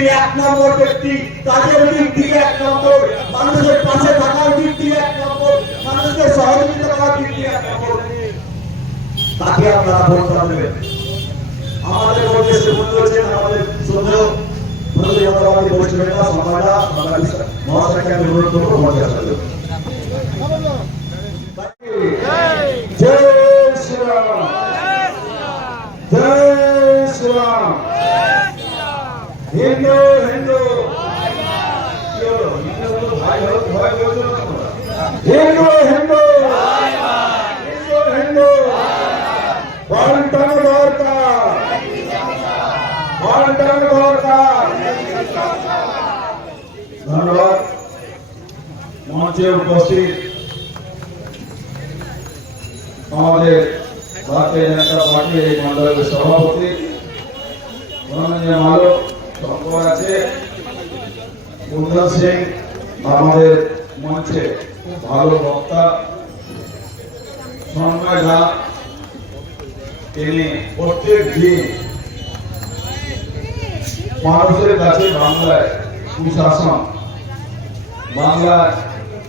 তিনি এক নম্বর ব্যক্তি, কাজের দিক দিয়ে এক নম্বর, মানুষের পাশে থাকার দিক দিয়ে এক নম্বর, মানুষকে সহযোগিতা করার দিক দিয়ে এক নম্বর। তাকে আপনারা ভোটটা দেবেন। আমাদের মধ্যে সে বলছেন আমাদের শ্রদ্ধেয় ভারতীয় জনতা পার্টি বরিষ্ঠ নেতা সম্মাননা মহাশয়কে আমি অনুরোধ করবো মঞ্চে আসার জন্য। জয় শ্রীরাম, জয় শ্রীরাম, হিন্দু হিন্দু হিন্দু হিন্দু হিন্দু পাল্টানো দরকার, পাল্টানো দরকার। ধন্যবাদ। মঞ্চে উপস্থিত আমাদের ভারতীয় জনতা পার্টির এই মন্ডলের সভাপতি ধনঞ্জয় মালক শঙ্কর আছে, কুন্দন সিং আমাদের মঞ্চে ভালো বক্তা, সন্ময় দা তিনি প্রত্যেক দিন মানুষের কাছে বাংলায় সুশাসন, বাংলায়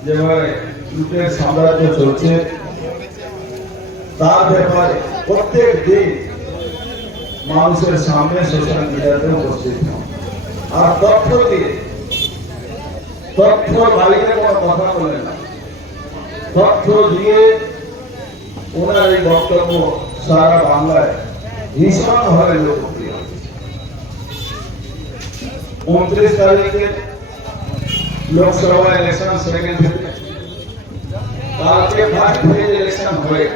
যেভাবে লুটের সাম্রাজ্য চলছে তার ব্যাপারে প্রত্যেক দিন মানুষের সামনে সোশ্যাল মিডিয়াতে উপস্থিত হন আর তথ্য দিয়ে, তথ্য বাড়িতে কোনো কথা বলেন না, তথ্য দিয়ে ওনার এই বক্তব্য সারা বাংলায় ভীষণভাবে লোকপ্রিয়। 29 তারিখে লোকসভা ইলেকশন সেকেন্ড থেকে কালকে ফার্স্ট ফেজ ইলেকশন হয়ে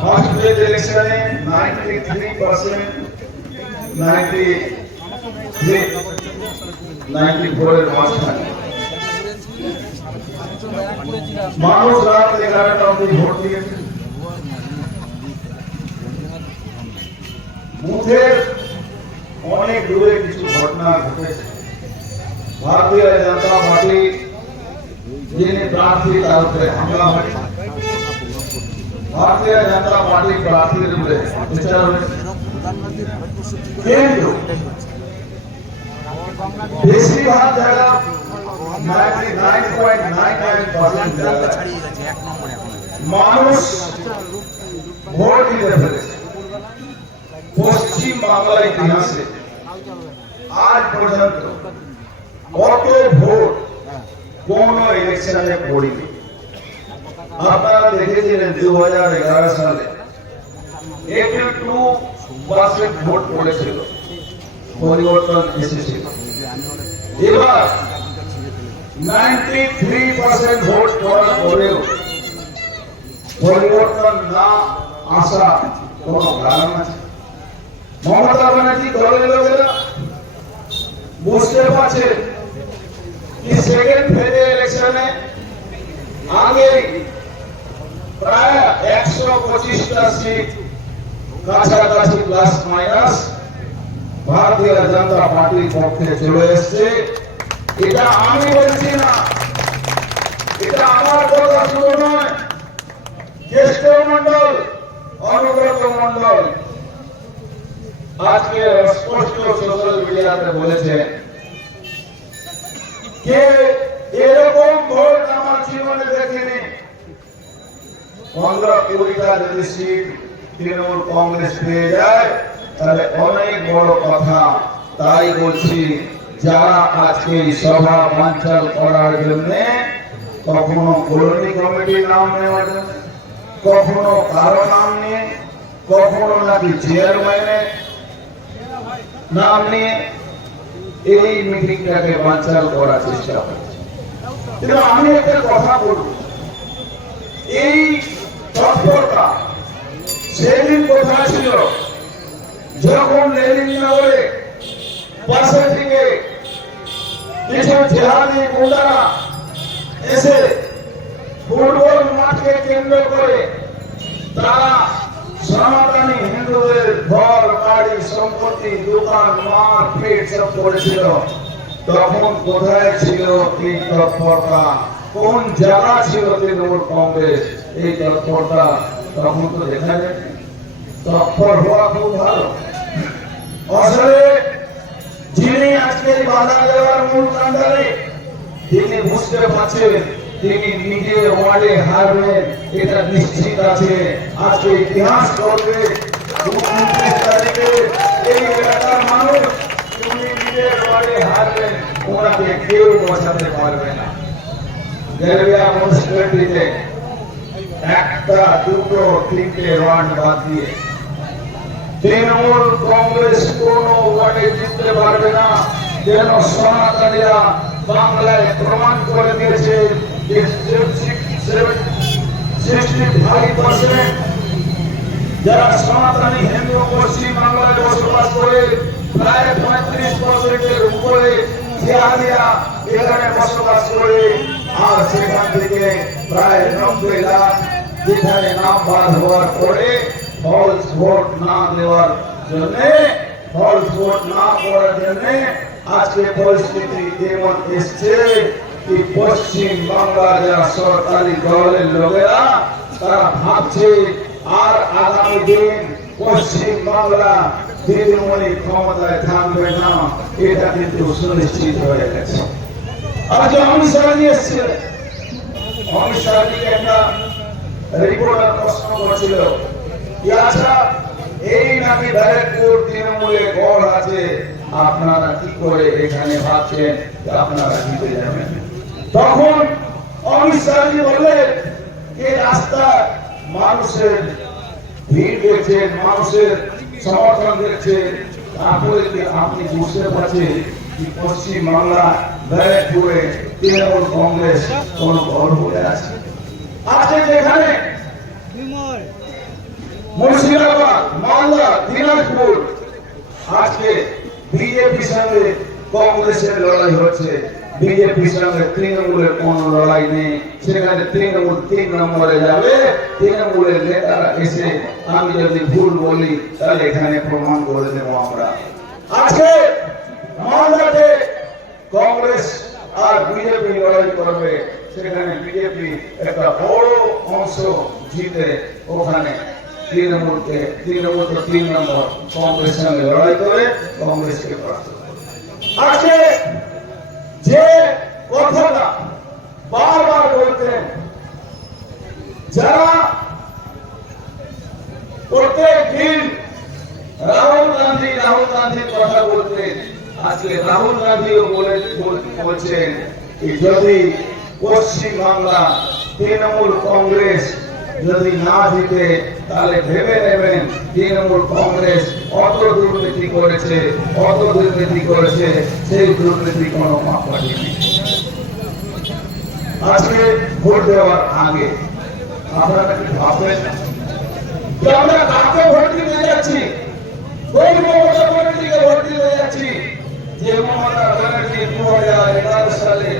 ফার্স্ট ফেজ ইলেকশনে 93% 94 এর মাঝখানে মানুষ রাত 11টা অবধি ভোট দিয়েছে। বুথের অনেক দূরে কিছু ঘটনা ঘটেছে। ভারতীয় জনতা পার্টি যিনি প্রার্থী তার উপরে হামলা হয়েছে, ভারতীয় জনতা পার্টি প্রার্থীর উপরে বিচার হয়েছে, কিন্তু বেশিরভাগ জায়গা 99.99% মানুষ ভোট দিতে পেরেছে। পশ্চিম বাংলার ইতিহাসে আজ পর্যন্ত অত ভোট কোন ইলেকশনে পড়েনি। আপনারা দেখেছিলেন 2011 সালে 82% ভোট পড়েছিল, পরিবর্তন এসেছিল। এবার 93% ভোট পড়ার পরেও পরিবর্তন না আসা কোন কারণ আছে? মমতা ব্যানার্জি দলের লোকেরা বুঝতে পারছে কি সেকেন্ড ফেজে ইলেকশনে আগে প্রায় 125টা সিট কাছাকাছি প্লাস মাইনাস ভারতীয় জনতা পার্টির পক্ষে চলে এসছে। এটা আমি বলছি না, এটা আমার কথা শুধু নয়, জ্যেষ্ঠ মন্ডল অনুব্রত মন্ডল আজকে স্পষ্ট সোশ্যাল মিডিয়াতে বলেছে যে এরকম ভোট আমার জীবনে দেখিনি। 15-20টা যদি সিট তৃণমূল কংগ্রেস পেয়ে যায় তাহলে অনেক বড় কথা। তাই বলছি, যারা আজকে এই সভা বানচাল করার জন্য কখনো কলোনি কমিটির নাম নেওয়ার জন্য, কখনো কারো নাম নিয়ে, কখনো নাকি চেয়ারম্যানের নাম নিয়ে এই মিটিংটাকে বানচাল করার চেষ্টা করছে। কিন্তু আমি একটা কথা বলবো, এই তৎপরতা সেদিন কোথায় ছিল যখন লেনিননগরে পাশে থেকে কিছু জেহাদি গুন্ডারা এসে ফুটবল মাঠকে কেন্দ্র করে তারা সনাতনী হিন্দুদের ঘর বাড়ি সম্পত্তি দোকান মারপিট সব করেছিল। তখন কোথায় ছিল এই তৎপরতা? কোন জায়গা ছিল তৃণমূল কংগ্রেস? এই তৎপরতা তখন তো দেখা যায়। তৎপর হওয়া খুব ভালো। আসলে যিনি আজকে এই বাধা দেওয়ার মূল কাণ্ডারে, তিনি বুঝতে পারছেন তিনি নিজে ওয়ার্ডে হারবেন, এটা নিশ্চিত আছে। আজকে ইতিহাস করবে 29 তারিখে এই এলাকার মানুষ, তিনি নিজে ওয়ার্ডে হারবেন, ওনাকে কেউ বসাতে পারবে না। গেরুয়া মিউনিসিপ্যালিটিতে একটা, দুটো, তিনটে ওয়ার্ড বাদ দিয়ে তৃণমূল কংগ্রেস কোন ওয়ার্ডে জিততে পারবে না। কেন? সনাতনীরা বাংলায় প্রমাণ করে দিয়েছে যে 65% যারা সনাতনী হিন্দু পশ্চিম বাংলায় বসবাস করে, প্রায় 35%-এর উপরে জিহাদিরা এখানে বসবাস করে। আর সেখান থেকে প্রায় 90 লাখ যেখানে নাম বাদ হওয়ার পরে ফলস ভোট না দেওয়ার জন্য, ফলস ভোট না করার জন্য আজকে পরিস্থিতি এমন এসছে কি পশ্চিম বাংলার যারা সরকারি দলের লোকেরা তারা ভাবছে আর আগামী দিন পশ্চিম বাংলা তৃণমূলী ক্ষমতায় থাকবে না, এটা কিন্তু সুনিশ্চিত হয়ে গেছে। আজকে অমিত শাহ এসছে, অমিত শাহকে একটা রিপোর্টার প্রশ্ন করেছিল, আচ্ছা এই নাকি ব্যারাকপুর তৃণমূলে গড় আছে, আপনারা কি করে এখানে ভাবছেন আপনারা জিতে যাবেন? তখন অমিত শাহ বললেন এই রাস্তা মানুষের ভিড় দেখছেন, মানুষের সমর্থন দেখছেন, তারপরে কি আপনি বুঝতে পারছেন যে পশ্চিম বাংলা ব্যারাকপুরে তৃণমূল কংগ্রেস কোন গড় হয়ে আছে? আজকে যেখানে মুর্শিদাবাদ, মালদা, দিনাজপুর আজকে বিজেপির সঙ্গে কংগ্রেসের লড়াই হচ্ছে, বিজেপির সঙ্গে তৃণমূলের কোন লড়াই নেই। সেখানে তৃণমূল 3 নম্বরে যাবে। তৃণমূলের নেতারা এসে আমি যদি ভুল বলি তাহলে এখানে প্রমাণ করে দেবো আমরা। আজকে মালদাতে কংগ্রেস আর বিজেপি লড়াই করবে, সেখানে বিজেপি একটা বড় অংশ জিতে ওখানে তৃণমূল তো 3 নম্বর কংগ্রেস সঙ্গে লড়াই করে কংগ্রেসকে পরাস্ত করে। আজকে যে কথাটা বারবার বলতেন, যারা প্রত্যেক দিন রাহুল গান্ধীর কথা বলতেন, আজকে রাহুল গান্ধীও বলছেন যদি পশ্চিম বাংলা তৃণমূল কংগ্রেস যদি না জিতে তাহলে ভেবে নেবেন তৃণমূল কংগ্রেস অত দুর্নীতি করেছে, সেই দুর্নীতি কোনো মাপকাঠি নেই। আজকে ভোট দেওয়ার আগে আপনারা কি ভাববেন যে আমরা কাকে ভোট দিতে যাচ্ছি? কোন মমতা ব্যানার্জিকে ভোট দিতে যাচ্ছি? যে মমতা ব্যানার্জি 2011 সালে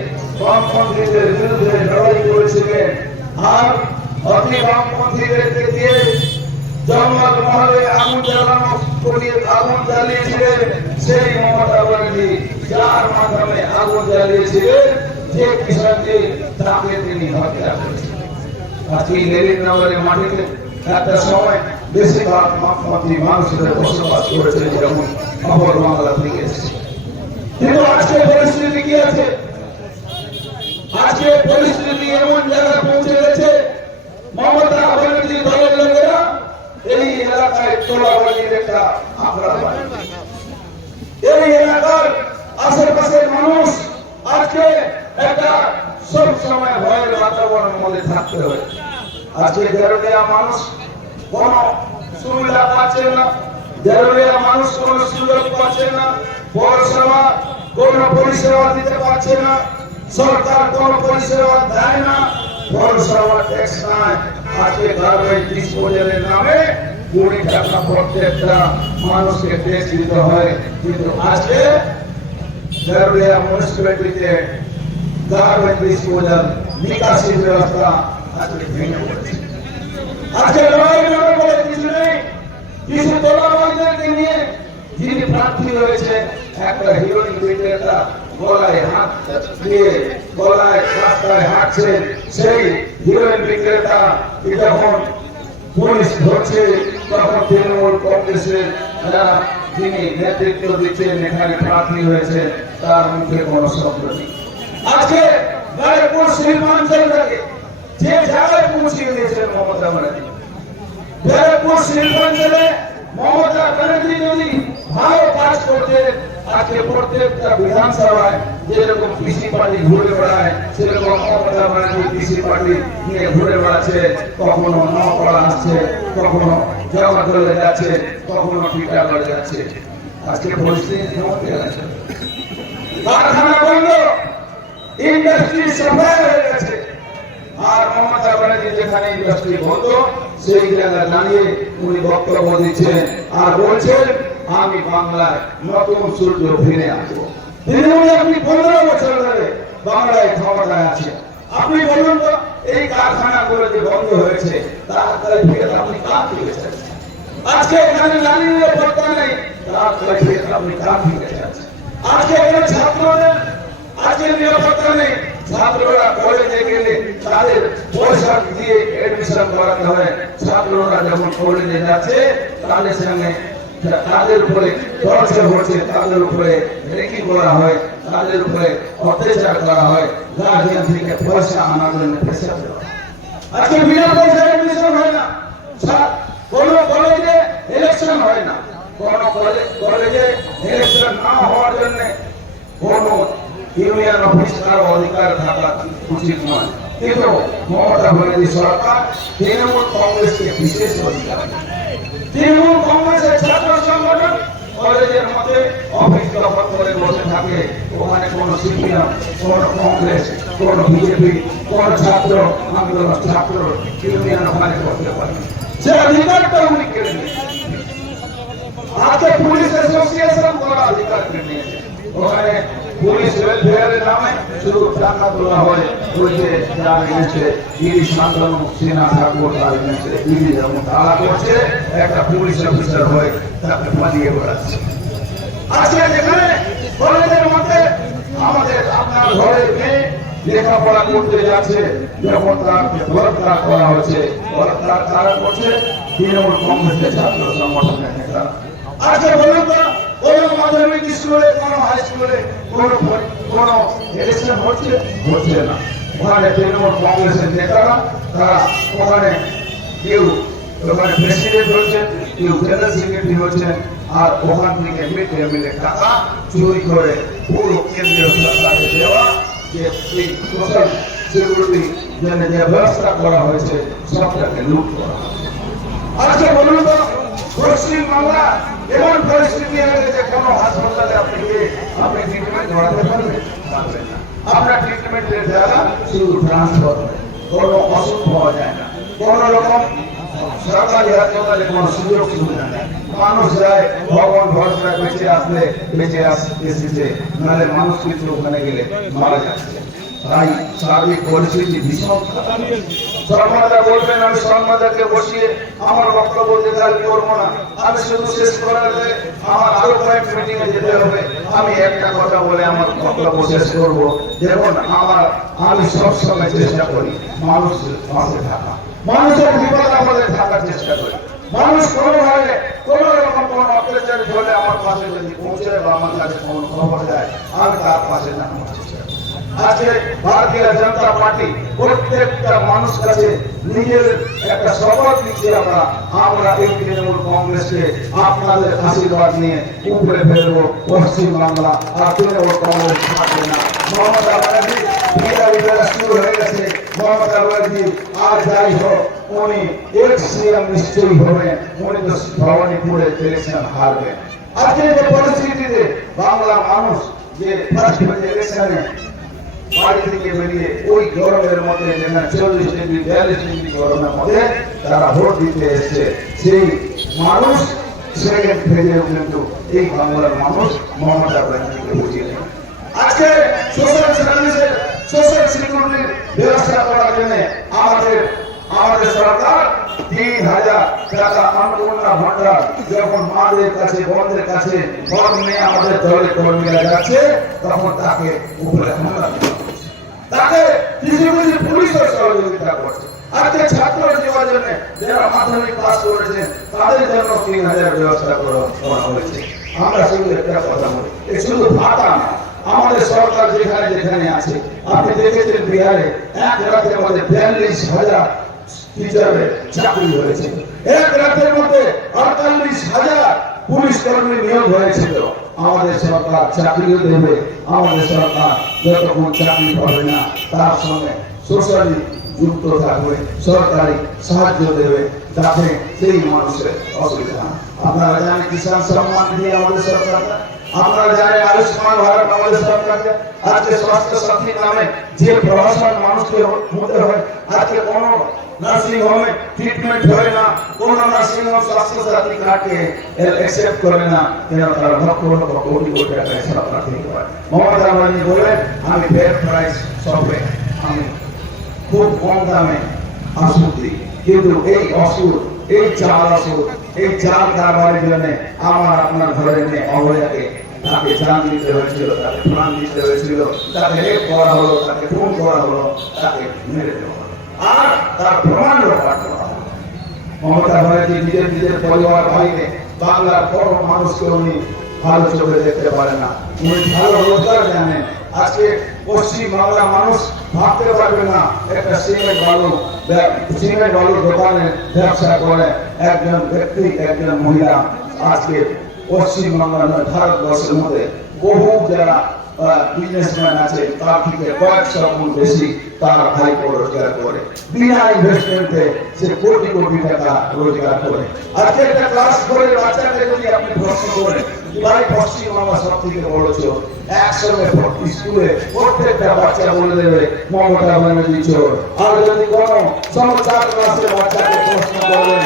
বামপন্থীদের বিরুদ্ধে লড়াই করেছিলেন আর অতি বামপন্থীদেরকে দিয়ে জঙ্গল মহলে আগুন জ্বালিয়েছিলেন, সেই মমতা ব্যানার্জি যার মাধ্যমে আগুন জ্বালিয়েছিলেন যে কিষাণকে, তাকে তিনি হত্যা করেছিলেন। আজকে নরেন্দ্রনগরের মাটিতে একটা সময় বেশিরভাগ বামপন্থী মানুষদের বসবাস করেছে, যেমন অপর বাংলা থেকে এসেছে। কিন্তু আজকে পরিস্থিতি কি আছে? আজকে পরিস্থিতি এমন জায়গায় পৌঁছে গেছে, মমতা ব্যানার্জি দলের লোকেরা এই এলাকায় তোলাবাজির একটা আখড়া বানিয়েছে। এই এলাকার আশেপাশের মানুষ আজকে একটা সব সময় ভয়ের বাতাবরণের মধ্যে থাকতে হয়। আজকে গেরুলিয়া মানুষ কোন সুবিধা পাচ্ছে না, গেরুলিয়া মানুষ কোন সুযোগ পাচ্ছে না, পৌরসভা কোন পরিষেবা দিতে পারছে না, সরকার কোন পরিষেবা দেয় না, পৌরসভা ট্যাক্স নাই। আজকে গার্বেজ ডিসপোজালের নামে 20 টাকা প্রত্যেকটা মানুষকে ট্যাক্স দিতে হয়। কিন্তু আজকে গেরুলিয়া মিউনিসিপ্যালিটিতে গার্বেজ ডিসপোজাল নিকাশি ব্যবস্থা আজকে ভেঙে পড়েছে। আজকে লড়াই বলে কিছু নেই, কিছু তোলাবাজদেরকে নিয়ে যিনি প্রার্থী হয়েছে, একটা হিরোইন বিক্রেতা গলায় হাত দিয়ে গলায় রাস্তায় হাঁটছেন, সেই হিরোইন বিক্রেতা যখন পুলিশ ধরছে তখন তৃণমূল কংগ্রেসের যারা যিনি নেতৃত্ব দিচ্ছেন এখানে প্রার্থী হয়েছে তার মুখে কোনো শব্দ নেই। আজকে ব্যারাকপুর শিল্পাঞ্চলটাকে যে জায়গায় পৌঁছিয়ে দিয়েছেন মমতা ব্যানার্জি, ব্যারাকপুর শিল্পাঞ্চলে মমতা ব্যানার্জি যদি ভালো কাজ করতে আজকে প্রত্যেকটা বিধানসভায় যেরকম পিসি পার্টি ঘুরে বেড়ায় সেরকম মমতা ব্যানার্জি পিসি পার্টি নিয়ে ঘুরে বেড়াচ্ছে, কখনো নকলা আসছে, কখনো জগদ্দলে যাচ্ছে, কখনো টিটাগড় যাচ্ছে। আজকে পরিস্থিতি কেমন গেছে? কারখানা বন্ধ, ইন্ডাস্ট্রি সাপ্লাই হয়ে গেছে, আর মমতা ব্যানার্জি যেখানে ইন্ডাস্ট্রি বন্ধ সেই জায়গায় দাঁড়িয়ে উনি বক্তব্য দিচ্ছেন আর বলছেন আমি বাংলায় নতুন সূর্য ফিরে আসবো। তৃণমূল আপনি 15 বছর ধরে বাংলায় ক্ষমতায় আছেন, আপনি বলুন তো এই কারখানাগুলো যে বন্ধ হয়েছে তার ফিরে আপনি কার ফিরে চাচ্ছেন? আজকে এখানে নারী নিরাপত্তা নেই, তার ফিরে আপনি কার ফিরে চাচ্ছেন? আজকে এখানে ছাত্রদের আজকে নিরাপত্তা নেই, ছাত্ররা কলেজে গেলে তাদের পয়সা দিয়ে এডমিশন করাতে হয়, ছাত্ররা যখন কলেজে যাচ্ছে তাদের সঙ্গে তাদের উপরে টর্চার হচ্ছে, তাদের উপরে রেকি করা হয়, তাদের উপরে অত্যাচার করা হয়, গার্জিয়ান থেকে পয়সা আনার জন্য প্রেসার দেওয়া হয়। আজকে বিনা পয়সায় এডমিশন হয় না, কোন কলেজে ইলেকশন হয় না, কোন কলেজে ইলেকশন না হওয়ার জন্য কোন ইউনিয়ন অফিস তার অধিকার থাকা উচিত নয়, কিন্তু মমতা ব্যানার্জি সরকার তৃণমূল কংগ্রেসকে বিশেষ অধিকার। তৃণমূল কংগ্রেসের ছাত্র সংগঠন কলেজের মধ্যে অফিস দখল করে বসে থাকে, ওখানে কোন সিপিএম, কোন কংগ্রেস, কোন বিজেপি, কোন ছাত্র আন্দোলন, ছাত্র ইউনিয়ন ওখানে করতে পারে, সে অধিকারটা উনি কেড়ে নিয়েছেন। আজকে পুলিশ অ্যাসোসিয়েশন করার অধিকার কেড়ে নিয়েছে, ওখানে পুলিশ ওয়েলফেয়ারের নামে শুধু টাকা তোলা হয়, ওই যে যার এগেছে গিরি শান্তনু সিনহা ঠাকুর তার এগেছে দিদি যেমন তারা করছে, একটা পুলিশ অফিসার হয়ে তাকে পালিয়ে বেড়াচ্ছে। আজকে যেখানে কলেজের মধ্যে আমাদের আপনার ঘরের মেয়ে লেখাপড়া করতে যাচ্ছে, যখন তার বলাৎকার করা হচ্ছে, বলাৎকার কারা করছে? তৃণমূল কংগ্রেসের ছাত্র সংগঠনের নেতা। আজকে বলুন তো কোন মাধ্যমিক স্কুলে, কোন হাই স্কুলে কোন ইলেকশন হচ্ছে না, ওখানে তৃণমূল কংগ্রেসের নেতারা তারা ওখানে কেউ ওখানে প্রেসিডেন্ট হচ্ছেন, কেউ জেনারেল সেক্রেটারি হচ্ছেন, আর ওখান থেকে মিড ডে মিলের টাকা চুরি করে পুরো কেন্দ্রীয় সরকারের দেওয়া যে সোশ্যাল সিকিউরিটি জন্য যে ব্যবস্থা করা হয়েছে সবটাকে লুট করা। আজকে বলুন তো পশ্চিমবাংলা এমন পরিস্থিতি আছে যে কোনো হাসপাতালে আপনি ট্রিটমেন্ট করাতে পারবেন না, আপনার ট্রিটমেন্টের জায়গা শুধু ট্রান্সফার হয়, কোনো ওষুধ পাওয়া যায় না, কোন রকম সরকারি হাসপাতালে কোনো সুযোগ সুবিধা নেই। মানুষ যায় ভগবান ভরসায় বেঁচে এসেছে, নাহলে মানুষ কিন্তু ওখানে গেলে মারা যাচ্ছে। তাই সার্বিক পরিস্থিতি ভীষণ। শর্মাদা বলবেন আমি শর্মাদাকে বসিয়ে আমার বক্তব্য দীর্ঘায়িত করবো না, আমি শুধু শেষ করার আমার আরো কয়েক মিটিং এ যেতে হবে, আমি একটা কথা বলে আমার বক্তব্য শেষ করবো। দেখুন আমি সবসময় চেষ্টা করি মানুষের পাশে থাকা, মানুষের বিপদ আমাদের থাকার চেষ্টা করি, মানুষ কোনোভাবে কোন রকম কোন অত্যাচারিত হলে আমার পাশে যদি পৌঁছায় বা আমার কাছে কোন খবর যায় আমি তার পাশে জানানোর চেষ্টা করি। আজকে ভারতীয় জনতা পার্টি প্রত্যেকটা মানুষ কাছে নিজের একটা শপথ নিচ্ছি, আমরা এই তৃণমূল কংগ্রেসকে আপনাদের আশীর্বাদ নিয়ে উপরে ফেলবো, পশ্চিমবাংলা আর তৃণমূল কংগ্রেস থাকবে না। মমতা ব্যানার্জি শুরু হয়ে গেছে, মমতা ব্যানার্জি আর যাই হোক উনি এক্স সিএম নিশ্চয়ই হবেন, উনি তো ভবানীপুরে ইলেকশন হারবেন। আজকে যে পরিস্থিতিতে বাংলা মানুষ যে ফার্স্ট ইলেকশনে বাড়ি থেকে বেরিয়ে ওই গরমের মধ্যে যেখানে 40 ডিগ্রি 42 ডিগ্রি গরমের মধ্যে তারা ভোট দিতে এসছে, সেই মানুষ সেকেন্ড ফেজেও কিন্তু এই বাংলার মানুষ মমতা ব্যানার্জিকে বুঝিয়ে দেবে। আজকে সোশ্যাল সার্ভিসের সোশ্যাল সিকিউরিটির ব্যবস্থা করার জন্য আমাদের সরকার 3000 টাকা অন্নপূর্ণা ভান্ডার যখন মাদের কাছে বন্ধের কাছে ফর্ম নিয়ে আমাদের দলের কর্মীরা যাচ্ছে তখন তাকে উপরে হামলা তাকে কিছু পুলিশও সহযোগিতা করছে। আজকে ছাত্র জীবনের জন্য যারা মাধ্যমিক পাস করেছে তাদের জন্য 3000 ব্যবস্থা করা হয়েছে। আমরা শুধু একটা কথা বলি, এই শুধু ভাতা না, আমাদের সরকার যেখানে যেখানে আছে, আপনি দেখেছেন বিহারে এক রাতের মধ্যে 42,000 টিচারের চাকরি হয়েছে, এক রাতের মধ্যে 48,000 পুলিশ কর্মী নিয়োগ হয়েছিল। আমাদের সরকার চাকরিও দেবে, আমাদের সরকার যতক্ষণ চাকরি পাবে না তার সঙ্গে সোশ্যালি যুক্ত থাকবে, সরকারি সাহায্য দেবে, যাতে সেই মানুষের অসুবিধা হয়। আপনারা জানেন কিষাণ সম্মান দিয়ে আমাদের সরকার, আপনারা জানেন আয়ুষ্মান ভারত আমাদের সরকারকে, আজকে স্বাস্থ্য সাথী নামে যে প্রশাসন মানুষকে হতে হয়, আজকে কোনো নার্সিং হোমে ট্রিটমেন্ট হয় না, কোনো নার্সিং হোম স্বাস্থ্য সাথী কার্ডকে অ্যাকসেপ্ট করে না, কেন তারা লক্ষ লক্ষ কোটি কোটি টাকা সরকার থেকে পায়। মমতা ব্যানার্জি বললেন আমি ফেয়ার প্রাইস সবে আমি খুব কম দামে ওষুধ দিই, কিন্তু এই ওষুধ, এই চাল ওষুধ, এই চাল কারবারের জন্য আমার আপনার ঘরে নিয়ে অবহেলাকে তাকে জান দিতে হয়েছিল, তাকে প্রাণ দিতে হয়েছিল, তাকে রেপ করা হলো, তাকে খুন করা হলো, তাকে মেরে দেওয়া হলো, আর তার প্রমাণ রক্ষা করা হলো। মমতা ব্যানার্জি নিজের পরিবার ভাইকে, বাংলার বড় মানুষকে উনি ভালো চোখে দেখতে পারে না, উনি ভালো রোজগার জানেন। আজকে পশ্চিম বাংলা মানুষ ভাবতে পারবে না একটা সিমেন্ট বালুর দোকানে ব্যবসা করে একজন ব্যক্তি, একজন মহিলা আজকে পশ্চিম বাংলা নয় ভারতবর্ষের মধ্যে বহু যারা বিজনেসম্যান আছে তার থেকে কয়েকশো গুণ বেশি তার ভাই রোজগার করে, বিনা ইনভেস্টমেন্টে সে কোটি কোটি টাকা রোজগার করে। আজকে একটা ক্লাস করে বাচ্চাকে যদি আপনি প্রশ্ন করেন ভাই পশ্চিম বাংলা সব থেকে বড় চোর, একসঙ্গে স্কুলে প্রত্যেকটা বাচ্চা বলে দেবে মমতা ব্যানার্জি চোর। আর যদি কোনো 4 ক্লাসের বাচ্চাকে প্রশ্ন করেন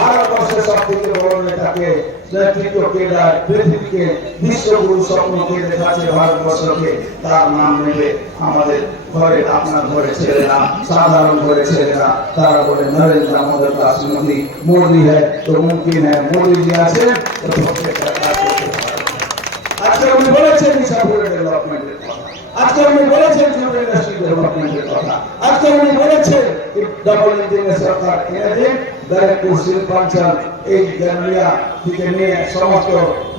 ভারতবর্ষের সব থেকে বড় নেতাকে নেতৃত্ব কে দেয়, পৃথিবীকে বিশ্বগুরু স্বপ্ন কে দেখাচ্ছে ভারতবর্ষকে, তার নাম নেবে আমাদের ঘরে, আপনার ঘরে ছেলেরা, সাধারণ ঘরে ছেলেরা, তারা বলে নরেন্দ্র মোদী দাস মোদী হ্যাঁ তো মুমকিন হ্যাঁ, মোদীজি আছে তো প্রত্যেকটা কাজ করতে পারে। আজকে উনি বলেছেন ইসাপুরের ডেভেলপমেন্টের কথা, আজকে উনি বলেছেন জুট ইন্ডাস্ট্রি ডেভেলপমেন্টের কথা, আজকে উনি বলেছেন ডবল ইঞ্জিনের সরকার এনেছে ব্যারাকপুর শিল্পাঞ্চল এই জানুরিয়া থেকে নিয়ে সমস্ত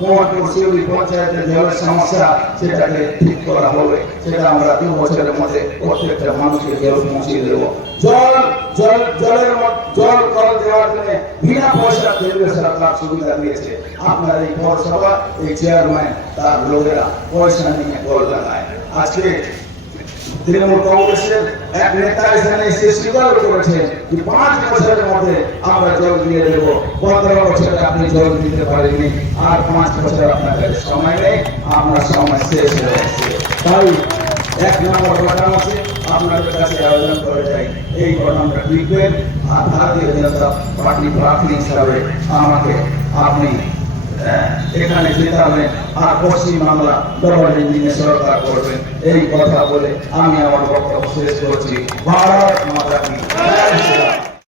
মোহনপুর শিউলি পঞ্চায়েতের জলের সমস্যা সেটাকে ঠিক করা হবে, সেটা আমরা 2 বছরের মধ্যে প্রত্যেকটা মানুষকে জল পৌঁছিয়ে দেবো। জল কল দেওয়ার জন্য বিনা পয়সা কেন্দ্রীয় সরকার সুবিধা দিয়েছে। আপনার এই পৌরসভা, এই চেয়ারম্যান তার লোকেরা পয়সা নিয়ে কল লাগায়। আজকে তৃণমূল কংগ্রেসের এক নেতা এখানে এসে স্বীকার করেছে যে 5 বছরের মধ্যে আমরা জল দিয়ে দেব। 15 বছরে আপনি জল দিতে পারেননি, আর 5 বছর আপনার কাছে সময় নেই, আপনার সময় শেষ হয়ে যাচ্ছে। তাই 1 নম্বর বাটন আছে, আপনাদের কাছে আবেদন করে যাই এই বাটনটা টিপবেন, আর ভারতীয় জনতা পার্টি প্রার্থী হিসাবে আমাকে আপনি এখানে যেতে হবে, আর পশ্চিম বাংলা ডবল ইঞ্জিনের সরকার করবেন। এই কথা বলে আমি আমার বক্তব্য শেষ করছি। ভারত মাতা কি জয়।